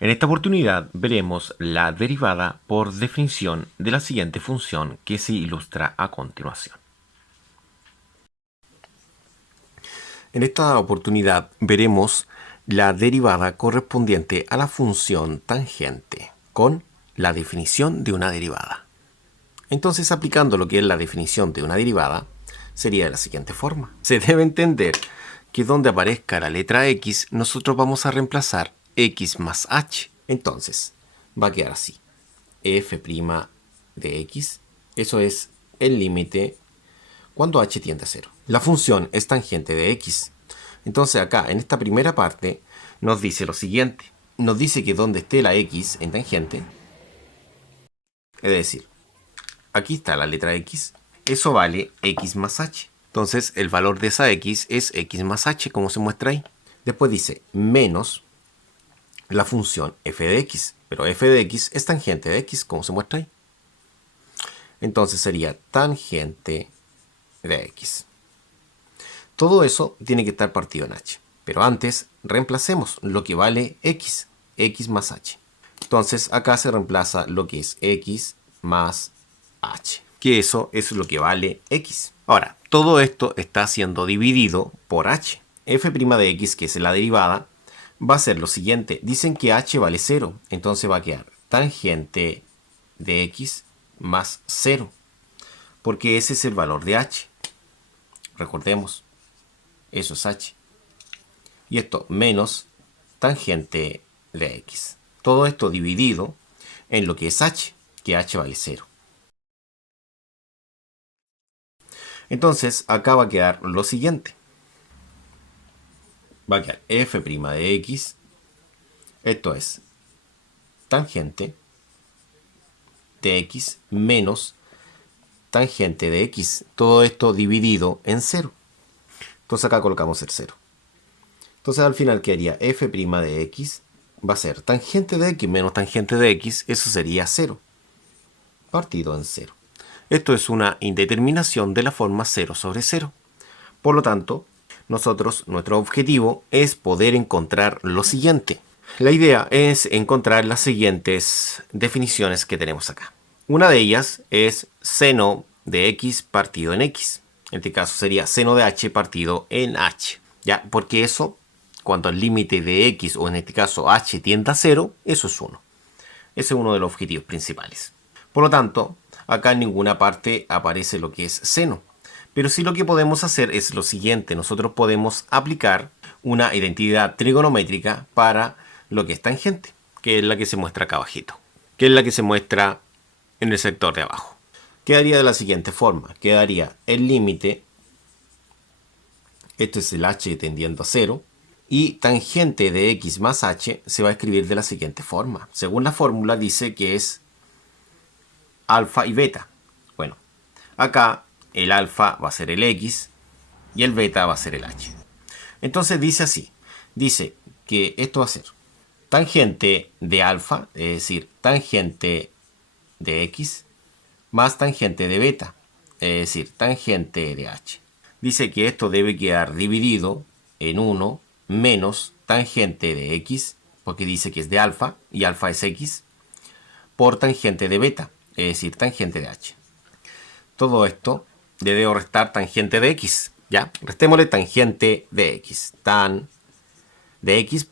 En esta oportunidad veremos la derivada por definición de la siguiente función que se ilustra a continuación. En esta oportunidad veremos la derivada correspondiente a la función tangente con la definición de una derivada. Entonces, aplicando lo que es la definición de una derivada, sería de la siguiente forma. Se debe entender que donde aparezca la letra x, nosotros vamos a reemplazar x más h. Entonces, va a quedar así. F' de x, eso es el límite cuando h tiende a 0. La función es tangente de x. Entonces acá, en esta primera parte, nos dice lo siguiente. Nos dice que donde esté la x en tangente, es decir, aquí está la letra x, eso vale x más h. Entonces el valor de esa x es x más h, como se muestra ahí. Después dice menos la función f de x, pero f de x es tangente de x, como se muestra ahí. Entonces sería tangente de x. Todo eso tiene que estar partido en h. Pero antes reemplacemos lo que vale x, x más h. Entonces acá se reemplaza lo que es x más h, que eso es lo que vale x. Ahora, todo esto está siendo dividido por h. F' de x, que es la derivada, va a ser lo siguiente. Dicen que h vale 0, entonces va a quedar tangente de x más 0, porque ese es el valor de h. Recordemos, eso es h. Y esto menos tangente de x. Todo esto dividido en lo que es h, que h vale 0. Entonces, acá va a quedar lo siguiente. Va a quedar f' de x. Esto es tangente de x menos tangente de x. Todo esto dividido en 0. Entonces acá colocamos el 0. Entonces al final quedaría f' de x va a ser tangente de x menos tangente de x. Eso sería 0. Partido en 0. Esto es una indeterminación de la forma 0 sobre 0. Por lo tanto, nuestro objetivo es poder encontrar lo siguiente. La idea es encontrar las siguientes definiciones que tenemos acá. Una de ellas es seno de x partido en x. En este caso sería seno de h partido en h. ¿Ya? Porque eso, cuando el límite de x, o en este caso h, tiende a 0, eso es 1. Ese es uno de los objetivos principales. Por lo tanto, acá en ninguna parte aparece lo que es seno. Pero sí lo que podemos hacer es lo siguiente. Nosotros podemos aplicar una identidad trigonométrica para lo que es tangente, que es la que se muestra acá abajito, que es la que se muestra en el sector de abajo. Quedaría de la siguiente forma. Quedaría el límite, esto es el h tendiendo a 0, y tangente de x más h se va a escribir de la siguiente forma. Según la fórmula dice que es alfa y beta. Bueno, acá el alfa va a ser el x y el beta va a ser el h. Entonces dice así. Dice que esto va a ser tangente de alfa, es decir, tangente de x, más tangente de beta, es decir, tangente de h. Dice que esto debe quedar dividido en 1 menos tangente de x, porque dice que es de alfa, y alfa es x, por tangente de beta, es decir, tangente de h. Todo esto le debo restar tangente de x, ¿ya? Restémosle tangente de x, tan de x,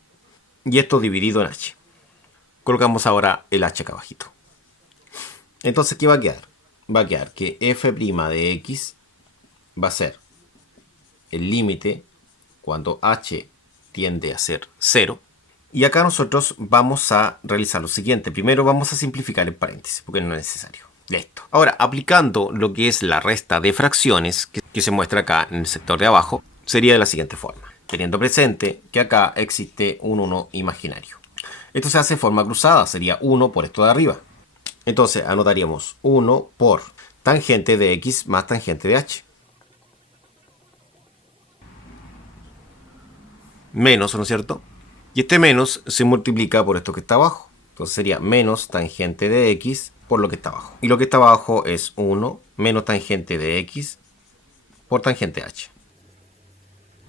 y esto dividido en h. Colocamos ahora el h acá abajito. Entonces, ¿qué va a quedar? Va a quedar que f' de x va a ser el límite cuando h tiende a ser 0. Y acá nosotros vamos a realizar lo siguiente. Primero vamos a simplificar el paréntesis, porque no es necesario. Listo. Ahora, aplicando lo que es la resta de fracciones, que se muestra acá en el sector de abajo, sería de la siguiente forma. Teniendo presente que acá existe un 1 imaginario. Esto se hace de forma cruzada, sería 1 por esto de arriba. Entonces anotaríamos 1 por tangente de x más tangente de h. Menos, ¿no es cierto? Y este menos se multiplica por esto que está abajo. Entonces sería menos tangente de x por lo que está abajo. Y lo que está abajo es 1 menos tangente de x por tangente h.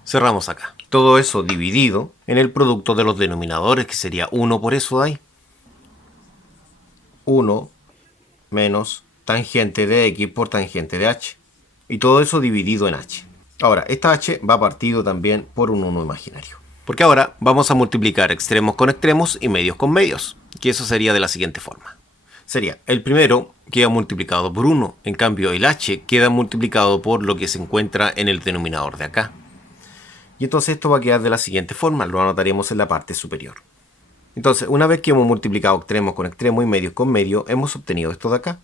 Cerramos acá. Todo eso dividido en el producto de los denominadores, que sería 1 por eso de ahí. 1 menos tangente de x por tangente de h. Y todo eso dividido en h. Ahora, esta h va partido también por un 1 imaginario. Porque ahora vamos a multiplicar extremos con extremos y medios con medios. Que eso sería de la siguiente forma. Sería, el primero queda multiplicado por 1. En cambio, el h queda multiplicado por lo que se encuentra en el denominador de acá. Y entonces esto va a quedar de la siguiente forma. Lo anotaremos en la parte superior. Entonces, una vez que hemos multiplicado extremos con extremos y medios con medios, hemos obtenido esto de acá.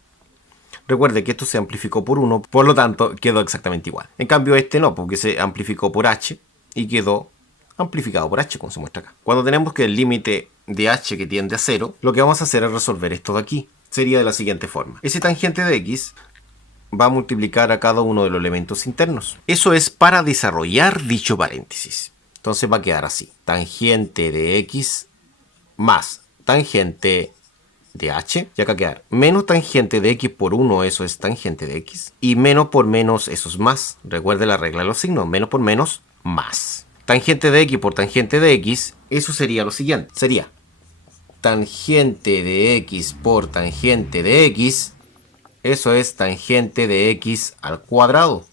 Recuerde que esto se amplificó por 1, por lo tanto quedó exactamente igual. En cambio este no, porque se amplificó por h y quedó amplificado por h, como se muestra acá. Cuando tenemos que el límite de h que tiende a 0, lo que vamos a hacer es resolver esto de aquí. Sería de la siguiente forma. Ese tangente de x va a multiplicar a cada uno de los elementos internos. Eso es para desarrollar dicho paréntesis. Entonces va a quedar así. Tangente de x más tangente de h, y acá quedar menos tangente de x por 1, eso es tangente de x, y menos por menos, eso es más. Recuerde la regla de los signos, menos por menos, más. Tangente de x por tangente de x, eso sería lo siguiente, sería tangente de x por tangente de x, eso es tangente de x al cuadrado,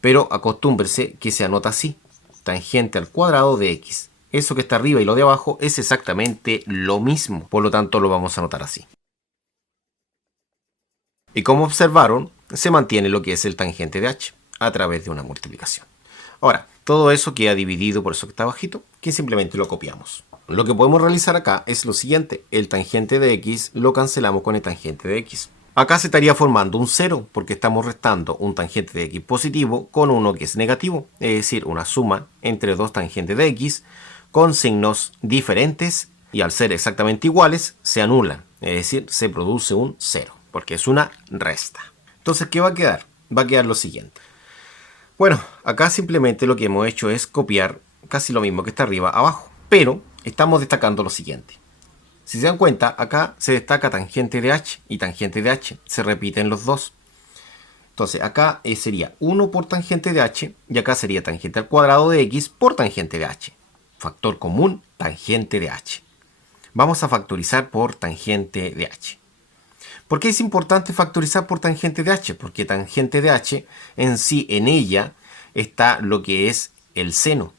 pero acostúmbrese que se anota así, tangente al cuadrado de x. Eso que está arriba y lo de abajo es exactamente lo mismo, por lo tanto lo vamos a anotar así. Y como observaron, se mantiene lo que es el tangente de h a través de una multiplicación. Ahora, todo eso queda dividido por eso que está abajito, que simplemente lo copiamos. Lo que podemos realizar acá es lo siguiente, el tangente de x lo cancelamos con el tangente de x. Acá se estaría formando un 0, porque estamos restando un tangente de x positivo con uno que es negativo, es decir, una suma entre dos tangentes de x con signos diferentes y al ser exactamente iguales se anulan, es decir, se produce un 0, porque es una resta. Entonces, ¿qué va a quedar? Va a quedar lo siguiente. Bueno, acá simplemente lo que hemos hecho es copiar casi lo mismo que está arriba abajo, pero estamos destacando lo siguiente. Si se dan cuenta, acá se destaca tangente de h y tangente de h, se repiten los dos. Entonces acá sería 1 por tangente de h y acá sería tangente al cuadrado de x por tangente de h. Factor común, tangente de h. Vamos a factorizar por tangente de h. ¿Por qué es importante factorizar por tangente de h? Porque tangente de h en sí, en ella, está lo que es el seno.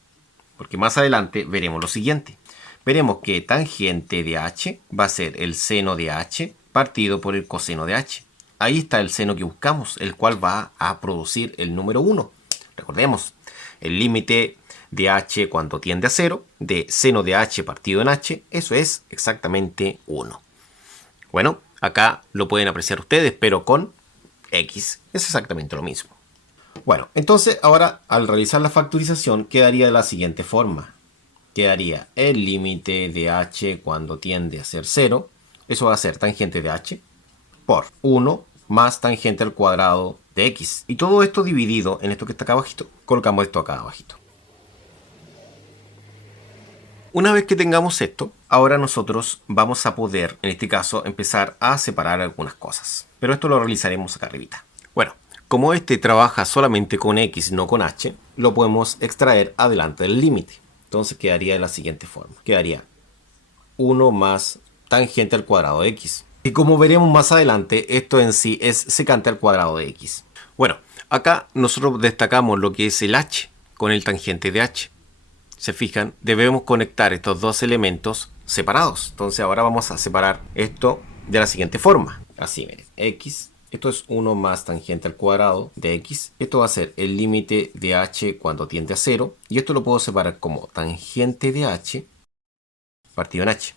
Porque más adelante veremos lo siguiente. Veremos que tangente de h va a ser el seno de h partido por el coseno de h. Ahí está el seno que buscamos, el cual va a producir el número 1. Recordemos, el límite de h cuando tiende a 0, de seno de h partido en h, eso es exactamente 1. Bueno, acá lo pueden apreciar ustedes, pero con x es exactamente lo mismo. Bueno, entonces ahora al realizar la factorización quedaría de la siguiente forma. Quedaría el límite de h cuando tiende a ser 0. Eso va a ser tangente de h por 1 más tangente al cuadrado de x. Y todo esto dividido en esto que está acá abajito. Colocamos esto acá abajito. Una vez que tengamos esto, ahora nosotros vamos a poder, en este caso, empezar a separar algunas cosas. Pero esto lo realizaremos acá arribita. Bueno, como este trabaja solamente con x, no con h, lo podemos extraer adelante del límite. Entonces quedaría de la siguiente forma. Quedaría 1 más tangente al cuadrado de x. Y como veremos más adelante, esto en sí es secante al cuadrado de x. Bueno, acá nosotros destacamos lo que es el h con el tangente de h. Se fijan, debemos conectar estos dos elementos separados. Entonces ahora vamos a separar esto de la siguiente forma. Así, miren, x, esto es 1 más tangente al cuadrado de x. Esto va a ser el límite de h cuando tiende a 0. Y esto lo puedo separar como tangente de h partido en h.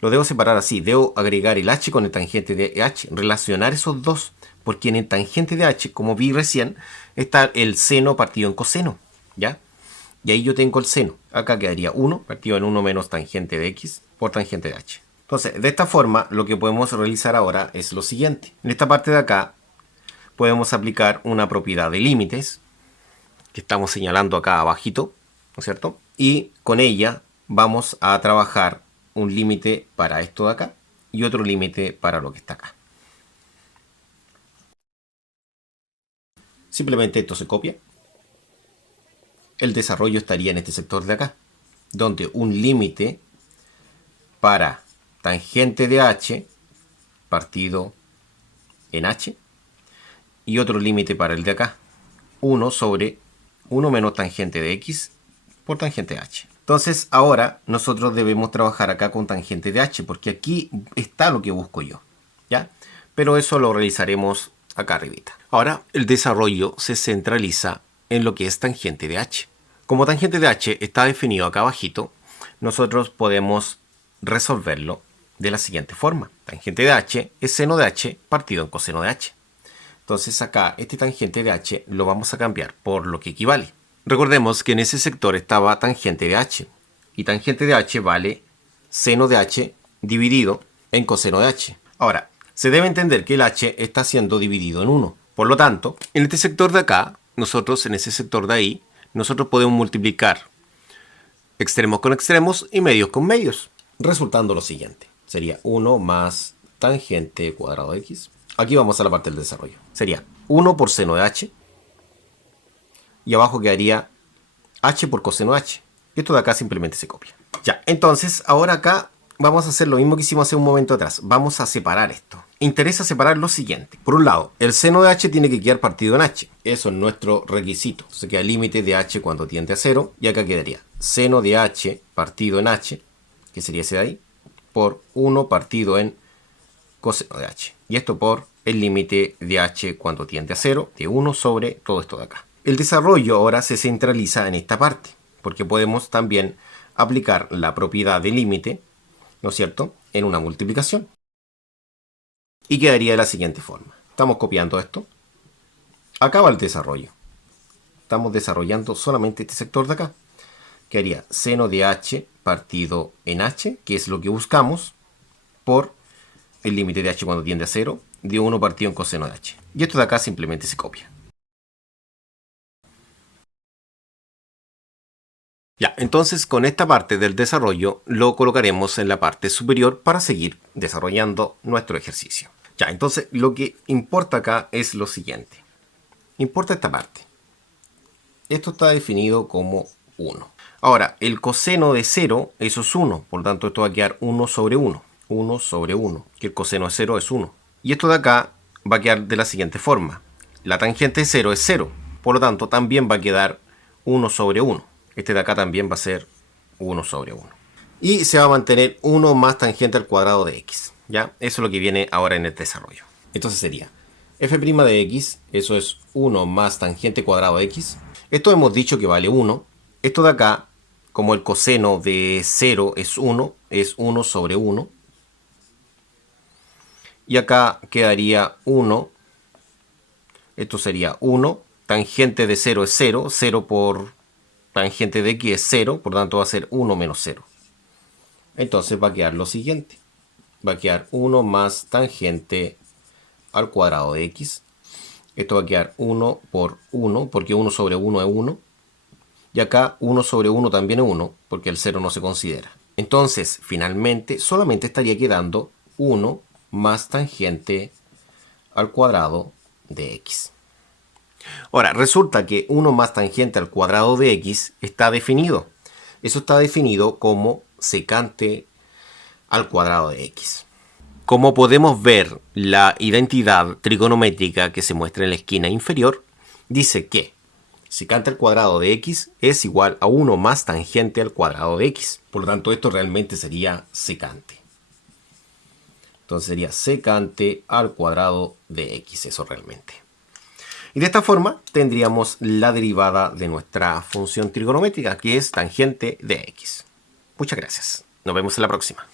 Lo debo separar así, debo agregar el h con el tangente de h, relacionar esos dos, porque en el tangente de h, como vi recién, está el seno partido en coseno, ¿ya? Y ahí yo tengo el seno. Acá quedaría 1 partido en 1 menos tangente de x por tangente de h. Entonces, de esta forma, lo que podemos realizar ahora es lo siguiente. En esta parte de acá, podemos aplicar una propiedad de límites, que estamos señalando acá abajito, ¿no es cierto? Y con ella vamos a trabajar un límite para esto de acá y otro límite para lo que está acá. Simplemente esto se copia. el desarrollo estaría en este sector de acá, donde un límite para tangente de h partido en h y otro límite para el de acá, 1 sobre 1 menos tangente de x por tangente de h. Entonces ahora nosotros debemos trabajar acá con tangente de h, porque aquí está lo que busco yo, ¿ya? Pero eso lo realizaremos acá arribita. Ahora el desarrollo se centraliza en lo que es tangente de h. Como tangente de h está definido acá abajito, nosotros podemos resolverlo de la siguiente forma. Tangente de h es seno de h partido en coseno de h. Entonces acá este tangente de h lo vamos a cambiar por lo que equivale. Recordemos que en ese sector estaba tangente de h. Y tangente de h vale seno de h dividido en coseno de h. Ahora, se debe entender que el h está siendo dividido en 1. Por lo tanto, en este sector de acá, nosotros en ese sector de ahí, nosotros podemos multiplicar extremos con extremos y medios con medios, resultando lo siguiente. Sería 1 más tangente cuadrado de x. Aquí vamos a la parte del desarrollo. Sería 1 por seno de h. Y abajo quedaría h por coseno de h. Y esto de acá simplemente se copia. Ya, entonces ahora acá vamos a hacer lo mismo que hicimos hace un momento atrás. Vamos a separar esto. Interesa separar lo siguiente. Por un lado, el seno de h tiene que quedar partido en h. Eso es nuestro requisito. Se queda el límite de h cuando tiende a 0. Y acá quedaría seno de h partido en h, que sería ese de ahí, por 1 partido en coseno de h. Y esto por el límite de h cuando tiende a 0, de 1 sobre todo esto de acá. El desarrollo ahora se centraliza en esta parte, porque podemos también aplicar la propiedad de límite, ¿no es cierto?, en una multiplicación. Y quedaría de la siguiente forma. Estamos copiando esto. Acá va el desarrollo. Estamos desarrollando solamente este sector de acá. Quedaría seno de h partido en h, que es lo que buscamos, por el límite de h cuando tiende a 0, de 1 partido en coseno de h. Y esto de acá simplemente se copia. Ya, entonces con esta parte del desarrollo lo colocaremos en la parte superior para seguir desarrollando nuestro ejercicio. Ya, entonces lo que importa acá es lo siguiente. Importa esta parte. Esto está definido como 1. Ahora, el coseno de 0, eso es 1. Por lo tanto, esto va a quedar 1 sobre 1. 1 sobre 1. Que el coseno de 0 es 1. Y esto de acá va a quedar de la siguiente forma. La tangente de 0 es 0. Por lo tanto, también va a quedar 1 sobre 1. Este de acá también va a ser 1 sobre 1. Y se va a mantener 1 más tangente al cuadrado de x. ¿Ya? Eso es lo que viene ahora en el desarrollo. Entonces sería f' de x, eso es 1 más tangente cuadrado de x. Esto hemos dicho que vale 1. Esto de acá, como el coseno de 0 es 1 sobre 1. Y acá quedaría 1. Esto sería 1. Tangente de 0 es 0. 0 por tangente de x es 0, por lo tanto va a ser 1 menos 0. Entonces va a quedar lo siguiente. Va a quedar 1 más tangente al cuadrado de x. Esto va a quedar 1 por 1, porque 1 sobre 1 es 1. Y acá 1 sobre 1 también es 1, porque el 0 no se considera. Entonces, finalmente, solamente estaría quedando 1 más tangente al cuadrado de x. Ahora, resulta que 1 más tangente al cuadrado de x está definido. Eso está definido como secante al cuadrado de x. Como podemos ver, la identidad trigonométrica que se muestra en la esquina inferior dice que secante al cuadrado de x es igual a 1 más tangente al cuadrado de x. Por lo tanto, esto realmente sería secante. Entonces sería secante al cuadrado de x, eso realmente. Y de esta forma tendríamos la derivada de nuestra función trigonométrica, que es tangente de x. Muchas gracias. Nos vemos en la próxima.